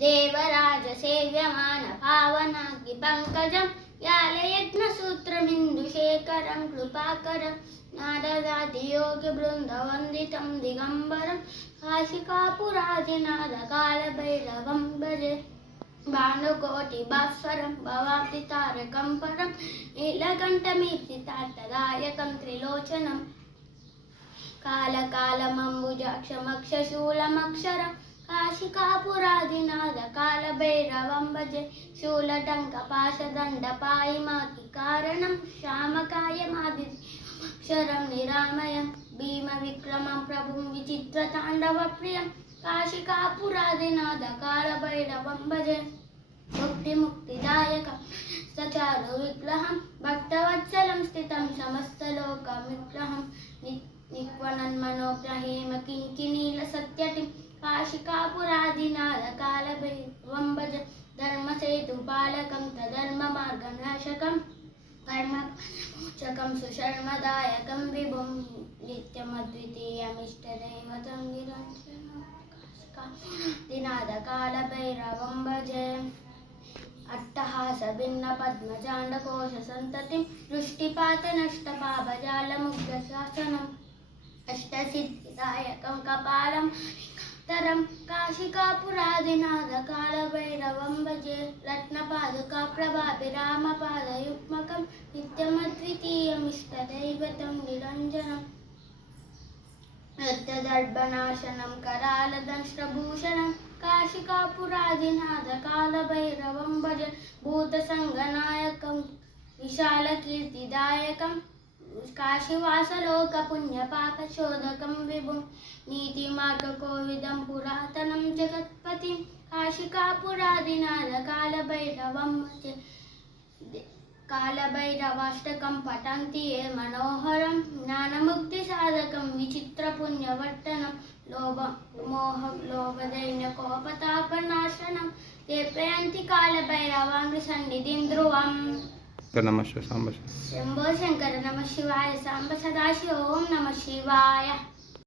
देवराजसेव्यमान पावनाग्निपङ्कजं यालयज्ञसूत्रमिन्दुशेखरं कृपाकरं नारदादियोगिवृन्दवन्दितं दिगम्बरं काशिकापुरादिनाथकालभैरवं भजे भानुकोटिभास्वरं भवाब्धितारकं परं नीलकण्ठमीप्सितार्थदायकं त्रिलोचनं कालकालमम्बुजाक्षमक्षशूलमक्षरं काशिकापुरादिनाथकालभैरवं भजे शूलटङ्कपाशदण्डपायिमाकिकारणं श्यामकायमादिक्षरं निरामयं भीमविक्रमं प्रभुं विचित्रताण्डवप्रियं काशिकापुरादिनाथकालभैरवं भजे मुक्तिदायकं सचारुविग्रहं भक्तवत्सलं स्थितं समस्तलोकविग्रहं निक्वणन्मनोग्रहेम किङ्किणीलसत्यटिं काशिकापुरादिनाथकालभैरवं भज धर्मसेतुपालकं तद्धर्ममार्गनाशकं कर्ममोचकं सुशर्मदायकं विभुं नित्यमद्वितीयमिष्टदैवतं निरञ्जनं काशिकापुरादिनाथकालभैरवं भजे अट्टहासभिन्नपद्मजाण्डकोशसन्ततिं दृष्टिपातनष्टपाभजालमुग्धशासनम् अष्टसिद्धिदायकं कपालं तरं काशिकापुरादिनाथकालभैरवं भजे रत्नपादुकाप्रभाभिरामपादयुग्मकं नित्यमद्वितीयमिष्टदैवतं निरञ्जनम् नृत्यदर्भनाशनं करालदंष्ट्रभूषणं काशिकापुरादिनाथकालभैरवं भज भूतसङ्गनायकं विशालकीर्तिदायकं काशीवासलोकपुण्यपापशोधकं विभुं नीतिमार्गकोविदं पुरातनं जगत्पतिं काशिकापुरादिनाथकालभैरवं भजे कालभैरवाष्टकं पठन्ति ये मनोहरं ज्ञानमुक्तिसाधकं विचित्रपुण्यवर्धनं लोभदैन्यकोपतापनाशनं ते प्रयन्ति कालभैरवाङ्घ्रिसन्निधिं ध्रुवम् नमः शिवाय शम्भो शङ्कर नमः शिवाय साम्ब सदाशिव ओं नमः शिवाय।